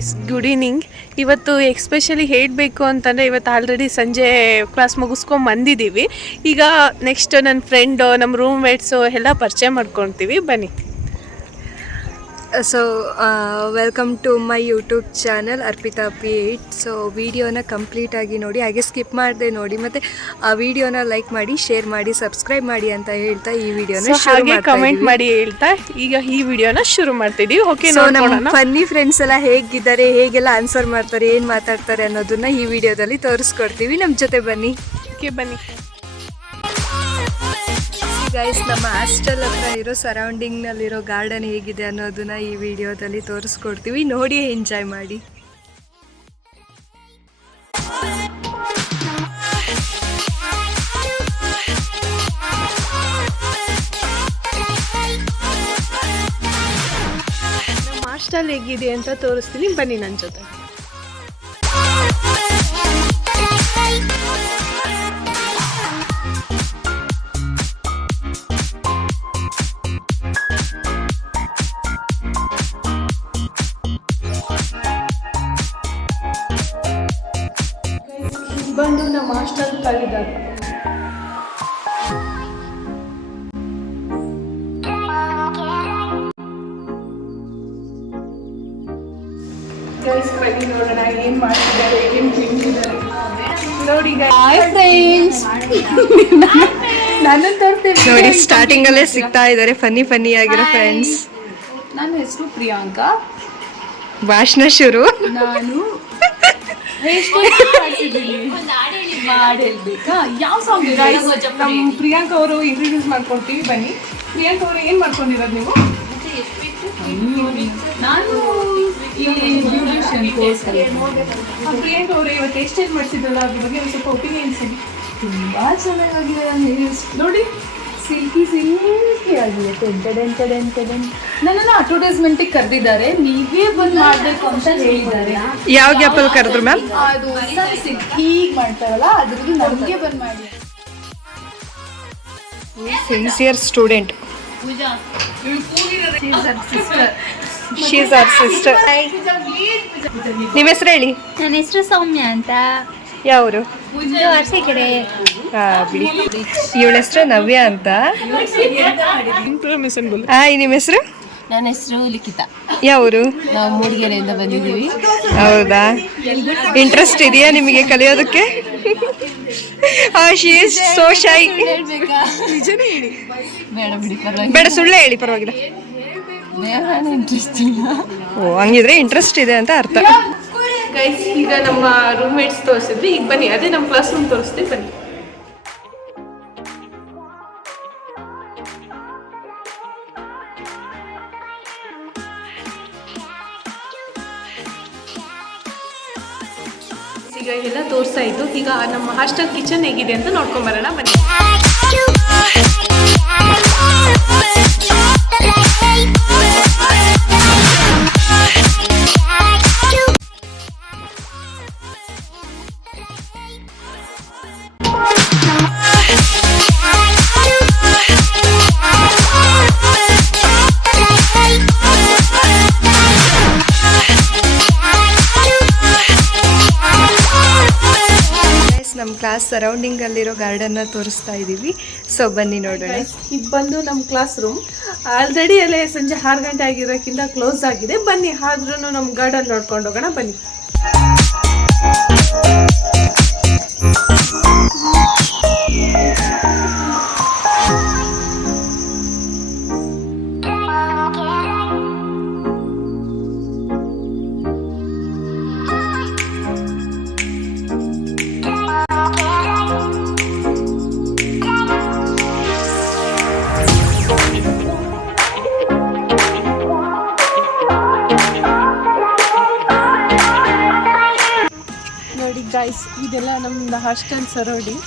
Guys, good evening. ಇವತ್ತು especially ಹೇಳಬೇಕು ಅಂತಂದರೆ ಇವತ್ತು ಆಲ್ರೆಡಿ ಸಂಜೆ ಕ್ಲಾಸ್ ಮುಗಿಸ್ಕೊಂಡು ಬಂದಿದ್ದೀವಿ. ಈಗ ನೆಕ್ಸ್ಟ್ ನನ್ನ ಫ್ರೆಂಡು, ನಮ್ಮ ರೂಮ್ ಮೇಟ್ಸು ಎಲ್ಲ ಪರಿಚಯ ಮಾಡ್ಕೊತೀವಿ, ಬನ್ನಿ. So welcome to my YouTube channel Arpita P8. So ವಿಡಿಯೋನ ಕಂಪ್ಲೀಟಾಗಿ ನೋಡಿ, ಹಾಗೆ ಸ್ಕಿಪ್ ಮಾಡದೆ ನೋಡಿ, ಮತ್ತು ಆ ವಿಡಿಯೋನ ಲೈಕ್ ಮಾಡಿ, ಶೇರ್ ಮಾಡಿ, ಸಬ್ಸ್ಕ್ರೈಬ್ ಮಾಡಿ ಅಂತ ಹೇಳ್ತಾ ಈ ವಿಡಿಯೋನ ಹಾಗೆ ಕಮೆಂಟ್ ಮಾಡಿ ಹೇಳ್ತಾ ಈಗ ಈ ವಿಡಿಯೋನ ಶುರು ಮಾಡ್ತಿದ್ದೀವಿ. ಓಕೆ, ಸೊ ನಮ್ಮ ಫನ್ನಿ ಫ್ರೆಂಡ್ಸ್ ಎಲ್ಲ ಹೇಗಿದ್ದಾರೆ, ಹೇಗೆಲ್ಲ ಆನ್ಸರ್ ಮಾಡ್ತಾರೆ, ಏನು ಮಾತಾಡ್ತಾರೆ ಅನ್ನೋದನ್ನ ಈ ವಿಡಿಯೋದಲ್ಲಿ ತೋರಿಸ್ಕೊಡ್ತೀವಿ. ನಮ್ಮ ಜೊತೆ ಬನ್ನಿ. ಓಕೆ, ಬನ್ನಿ ಗೈಸ್. ನಮ್ಮ ಹಾಸ್ಟೆಲ್ ಹತ್ರ ಇರೋ ಸರೌಂಡಿಂಗ್ನಲ್ಲಿರೋ ಗಾರ್ಡನ್ ಹೇಗಿದೆ ಅನ್ನೋದನ್ನ ಈ ವಿಡಿಯೋದಲ್ಲಿ ತೋರಿಸ್ಕೊಡ್ತೀವಿ. ನೋಡಿ, ಎಂಜಾಯ್ ಮಾಡಿ. ನಮ್ಮ ಹಾಸ್ಟೆಲ್ ಹೇಗಿದೆ ಅಂತ ತೋರಿಸ್ತೀನಿ, ಬನ್ನಿ ನನ್ನ ಜೊತೆ. ಬಂದು ನಮ್ಮ ಹಾಸ್ಟೆಲ್ ಕಲಿದಾಗ ಬನ್ನಿ ನೋಡೋಣ ಏನ್ ಮಾಡ್ತಿದ್ದಾರೆ, ಏನ್ ತಿಂತಿದ್ದಾರೆ ನೋಡಿ. ನಾನು ತೋರ್ತೀನಿ ನೋಡಿ, ಸ್ಟಾರ್ಟಿಂಗ್ ಅಲ್ಲೇ ಸಿಗ್ತಾ ಇದ್ದಾರೆ ಫನ್ನಿ ಆಗಿರೋ ಫ್ರೆಂಡ್ಸ್. ನನ್ನ ಹೆಸರು ಪ್ರಿಯಾಂಕಾ. ಭಾಷಣ ಶುರು. ನಾನು ಯಾವ ಸಾಂಗ್? ನಮ್ಮ ಪ್ರಿಯಾಂಕಾ ಅವರು ಇಂಟ್ರೊಡ್ಯೂಸ್ ಮಾಡ್ಕೊಡ್ತೀವಿ, ಬನ್ನಿ. ಪ್ರಿಯಾಂಕಾ ಅವರು ಏನ್ ಮಾಡ್ಕೊಂಡಿರೋದು ನೀವು? ನಾನು ಬ್ಯೂಟಿಷಿಯನ್ ಕೋರ್ಸ್. ಪ್ರಿಯಾಂಕಾ ಅವರು ಇವತ್ತು ಹೇರ್ ಸ್ಟೈಲ್ ಮಾಡಿಸಿದ್ರಲ್ಲ, ಅದ್ರ ಬಗ್ಗೆ ಒಂದು ಸ್ವಲ್ಪ ಒಪಿನಿಯನ್ಸ್. ತುಂಬಾ ಚೆನ್ನಾಗಿದೆ ನೋಡಿ, ಸಿಲ್ಕಿ ಆಗಿದೆ. ನನ್ನನ್ನು ಅಡ್ವರ್ಟೈಸ್ಮೆಂಟಿಗೆ ಕರೆದಿದ್ದಾರೆ, ನೀವೇ ಬಂದು ಮಾಡಬೇಕು ಅಂತ ಹೇಳಿದ್ದಾರೆ. ಯಾವ ಗ್ಯಾಪಲ್ಲಿ ಕರೆದ್ರು ಮ್ಯಾಮ್? ಅದು ಹೀಗೆ ಮಾಡ್ತಾರಲ್ಲ, ಅದ್ರಿಗೆ ನಮಗೆ ಬಂದು ಮಾಡಿ. Sincere student. She's our sister. ನಿಮ್ಮ ಹೆಸರು ಹೇಳಿ. ನನ್ನ ಹೆಸರು ಸೌಮ್ಯ ಅಂತ. ಯಾವರು? ಅರಸೀಕೆರೆ. ಬಿಡಿ. ಇವಳ ಹೆಸರು ನವ್ಯ ಅಂತ. ಹಾಯ್, ನಿಮ್ಮ ಹೆಸರು? ನನ್ನ ಹೆಸರು ಲಿಖಿತ. ಯಾವರು? ನಾವು ಮೂಡಿಗೆರೆಯಿಂದ ಬಂದಿದ್ದೀವಿ. ಹೌದಾ? ಇಂಟ್ರೆಸ್ಟ್ ಇದೆಯಾ ನಿಮಗೆ ಕಲಿಯೋದಕ್ಕೆ? She is so shy. ಬೇಡ ಬಿಡಿ, ಪರವಾಗಿಲ್ಲ. ಬೇಡ, ಸುಳ್ಳು ಹೇಳಿ, ಪರವಾಗಿಲ್ಲ. ಇಂಟ್ರೆಸ್ಟ್ ಇಲ್ಲ. ಓ, ಹಂಗಿದ್ರೆ ಇಂಟ್ರೆಸ್ಟ್ ಇದೆ ಅಂತ ಅರ್ಥ. ಗೈಸ್, ಈಗ ನಮ್ಮ ರೂಮ್ಮೇಟ್ಸ್ ತೋರಿಸಿದ್ವಿ. ಈಗ ಬನ್ನಿ, ಅದೇ ನಮ್ಮ ಕ್ಲಾಸ್ ರೂಮ್ ತೋರಿಸ್ತೀವಿ, ಬನ್ನಿ. ಈಗ ಎಲ್ಲ ತೋರಿಸ್ತಾ ಇದ್ದು, ಈಗ ನಮ್ಮ ಹಾಸ್ಟೆಲ್ ಕಿಚನ್ ಹೇಗಿದೆ ಅಂತ ನೋಡ್ಕೊಂಬರೋಣ, ಬನ್ನಿ. ನಮ್ಮ ಕ್ಲಾಸ್ ಸರೌಂಡಿಂಗ್ ಅಲ್ಲಿರೋ ಗಾರ್ಡನ್ನ ತೋರಿಸ್ತಾ ಇದ್ದೀವಿ. ಸೊ ಬನ್ನಿ ನೋಡೋಣ. ಇದು ಬಂದು ನಮ್ಮ ಕ್ಲಾಸ್ ರೂಮ್. ಆಲ್ರೆಡಿ ಅಲ್ಲೇ ಸಂಜೆ 6 ಗಂಟೆ ಆಗಿರೋಕ್ಕಿಂತ ಕ್ಲೋಸ್ ಆಗಿದೆ. ಬನ್ನಿ, ಆದ್ರೂ ನಮ್ಮ ಗಾರ್ಡನ್ ನೋಡ್ಕೊಂಡು ಹೋಗೋಣ, ಬನ್ನಿ. ನೋಡಿ ಗೈಸ್, ಇದೆಲ್ಲ ನಮ್ದು ಹಾಸ್ಟೆಲ್ ಸರೌಂಡಿಂಗ್.